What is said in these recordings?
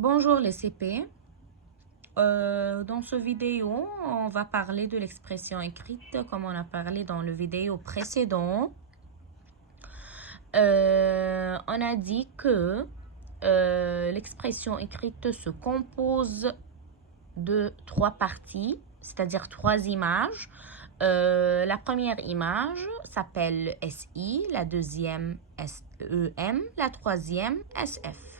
Bonjour les CP. Dans ce vidéo, on va parler de l'expression écrite comme on a parlé dans le vidéo précédent. On a dit que l'expression écrite se compose de trois parties, c'est-à-dire trois images. La première image s'appelle SI, la deuxième SEM, la troisième SF.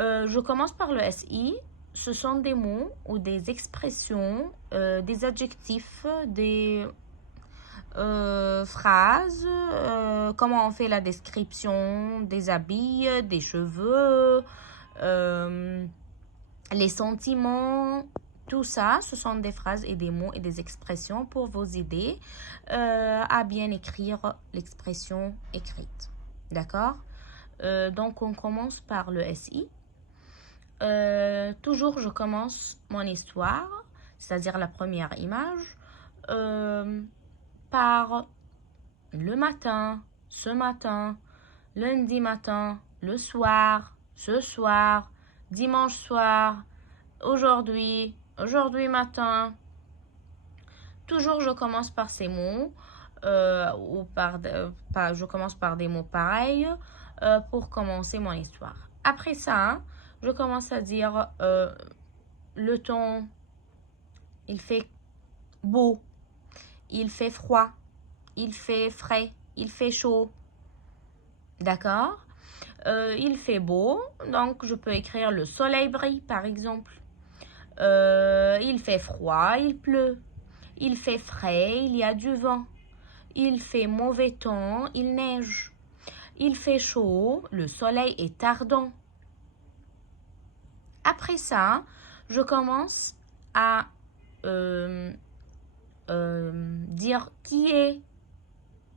Je commence par le SI. Ce sont des mots ou des expressions, des adjectifs, des phrases, comment on fait la description des habits, des cheveux, les sentiments, tout ça, ce sont des phrases et des mots et des expressions pour vous aider à bien écrire l'expression écrite. D'accord? Donc, on commence par le SI. Toujours, je commence mon histoire, c'est-à-dire la première image, par le matin, ce matin, lundi matin, le soir, ce soir, dimanche soir, aujourd'hui, aujourd'hui matin. Toujours, je commence par ces mots, je commence par des mots pareils pour commencer mon histoire. Après ça, je commence à dire le temps, il fait beau, il fait froid, il fait frais, il fait chaud. D'accord? Il fait beau, donc je peux écrire le soleil brille par exemple. Il fait froid, il pleut. Il fait frais, il y a du vent. Il fait mauvais temps, il neige. Il fait chaud, le soleil est ardent. Après ça, je commence à dire qui est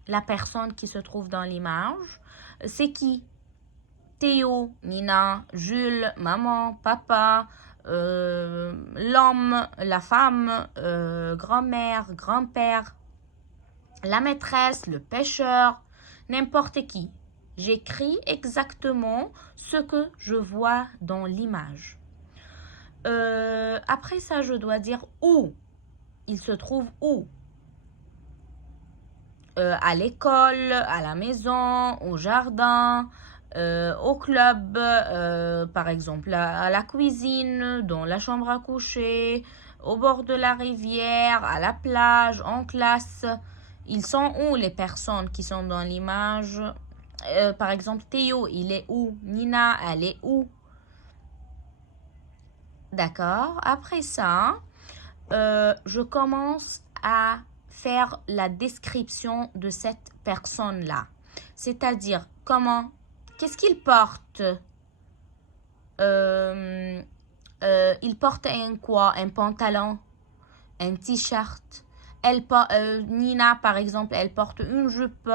la personne qui se trouve dans l'image. C'est qui? Théo, Nina, Jules, maman, papa, l'homme, la femme, grand-mère, grand-père, la maîtresse, le pêcheur, n'importe qui. J'écris exactement ce que je vois dans l'image. Après ça, je dois dire où. Il se trouve où? À l'école, à la maison, au jardin, au club, par exemple à la cuisine, dans la chambre à coucher, au bord de la rivière, à la plage, en classe. Ils sont où les personnes qui sont dans l'image? Par exemple, Théo, il est où? Nina, elle est où? D'accord. Après ça, je commence à faire la description de cette personne-là. C'est-à-dire, qu'est-ce qu'il porte? Il porte un quoi? Un pantalon, un t-shirt. Nina, par exemple, elle porte une jupe,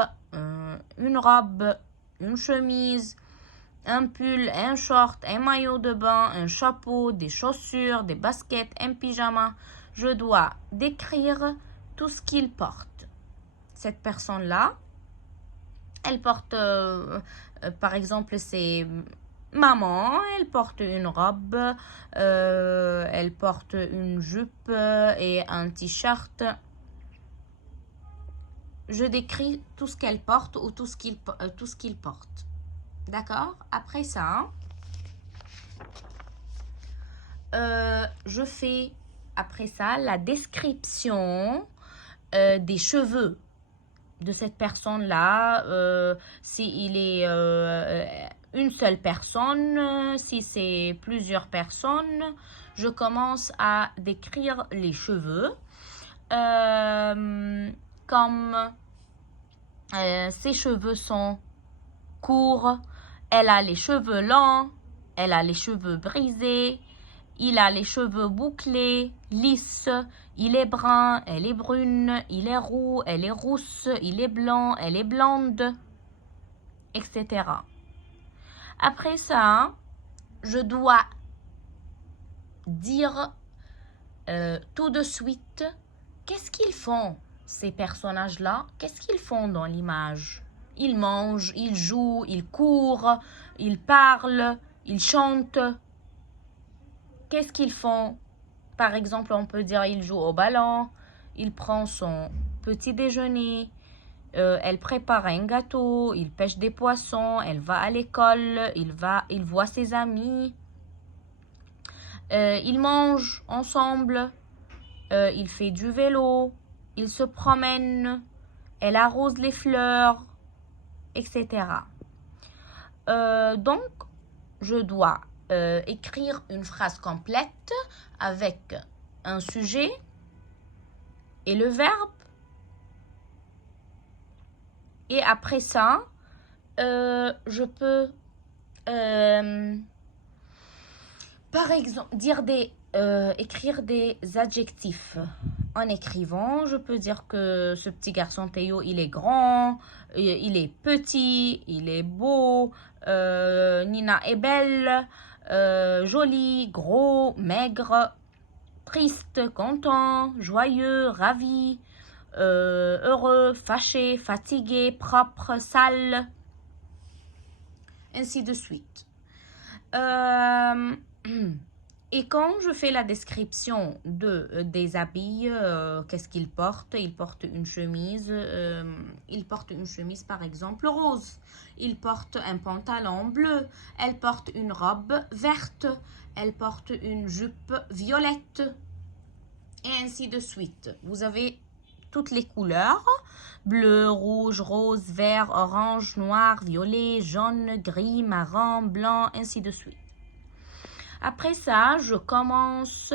une robe, une chemise, un pull, un short, un maillot de bain, un chapeau, des chaussures, des baskets, un pyjama. Je dois décrire tout ce qu'il porte. Cette personne-là, elle porte, par exemple, c'est maman, elle porte une robe, elle porte une jupe et un t-shirt. Je décris tout ce qu'elle porte ou tout ce qu'il porte. D'accord? Après ça, je fais après ça la description des cheveux de cette personne-là. S'il est une seule personne, si c'est plusieurs personnes, je commence à décrire les cheveux. Comme ses cheveux sont courts, elle a les cheveux longs, elle a les cheveux brisés, il a les cheveux bouclés, lisses, il est brun, elle est brune, il est roux, elle est rousse, il est blanc, elle est blonde, etc. Après ça, je dois dire tout de suite qu'est-ce qu'ils font, ces personnages-là, qu'est-ce qu'ils font dans l'image? Ils mangent, ils jouent, ils courent, ils parlent, ils chantent. qu'est-ce qu'ils font? Par exemple, on peut dire il joue au ballon, il prend son petit déjeuner, elle prépare un gâteau, il pêche des poissons, elle va à l'école, il voit ses amis, ils mangent ensemble, il fait du vélo, il se promène, elle arrose les fleurs, etc. Donc, je dois écrire une phrase complète avec un sujet et le verbe. Et après ça, je peux, par exemple, écrire des adjectifs. En écrivant, je peux dire que ce petit garçon Théo, il est grand, il est petit, il est beau, Nina est belle, jolie, gros, maigre, triste, content, joyeux, ravi, heureux, fâché, fatigué, propre, sale, ainsi de suite. Et quand je fais la description des habits, qu'est-ce qu'il porte? Il porte une chemise, par exemple rose. Il porte un pantalon bleu. Elle porte une robe verte. Elle porte une jupe violette. Et ainsi de suite. Vous avez toutes les couleurs: bleu, rouge, rose, vert, orange, noir, violet, jaune, gris, marron, blanc, ainsi de suite. Après ça, je commence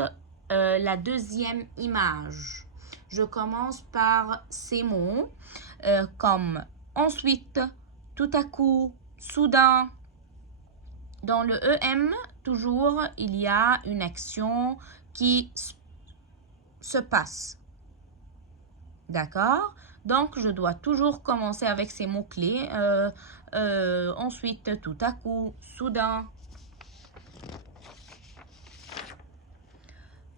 la deuxième image. Je commence par ces mots comme ensuite, tout à coup, soudain. Dans le EM, toujours, il y a une action qui se passe. D'accord? Donc, je dois toujours commencer avec ces mots-clés. Ensuite, tout à coup, soudain.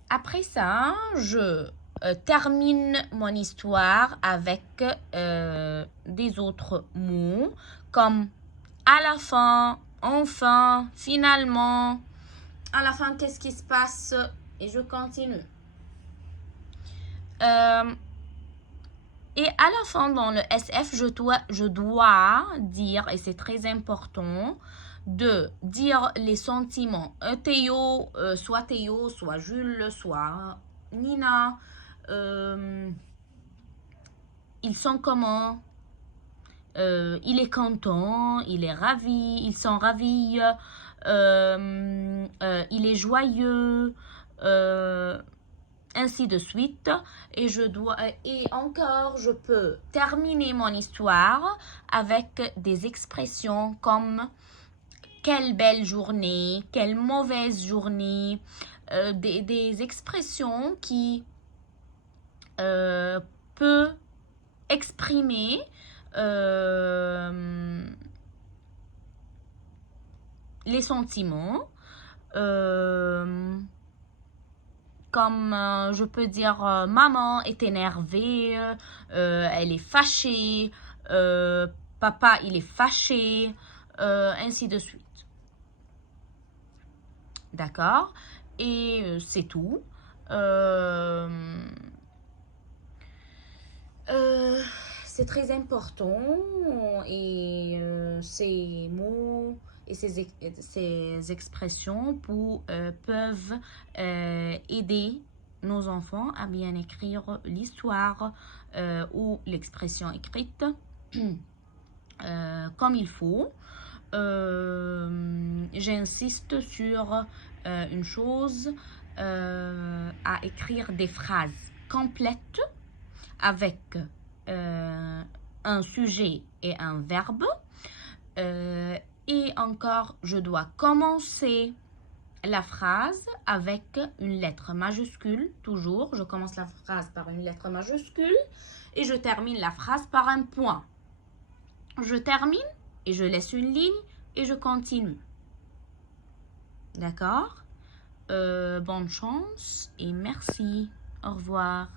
Après ça, je termine mon histoire avec des autres mots comme à la fin, enfin, finalement. À la fin, qu'est-ce qui se passe? Et je continue. Et à la fin, dans le SF, je dois dire, et c'est très important, de dire les sentiments. Théo, soit Jules, soit Nina, ils sont comment? Il est content, il est ravi, ils sont ravis, il est joyeux, ainsi de suite. Et encore, je peux terminer mon histoire avec des expressions comme quelle belle journée, quelle mauvaise journée, des expressions qui peuvent exprimer les sentiments. Comme je peux dire maman est énervée, elle est fâchée, papa il est fâché, ainsi de suite. D'accord? Et c'est tout. C'est très important et ces mots et ces expressions peuvent aider nos enfants à bien écrire l'histoire ou l'expression écrite comme il faut. J'insiste sur une chose, à écrire des phrases complètes avec un sujet et un verbe. Et encore, je dois commencer la phrase avec une lettre majuscule, toujours. Je commence la phrase par une lettre majuscule et je termine la phrase par un point. Je termine et je laisse une ligne et je continue. D'accord? Bonne chance et merci. Au revoir.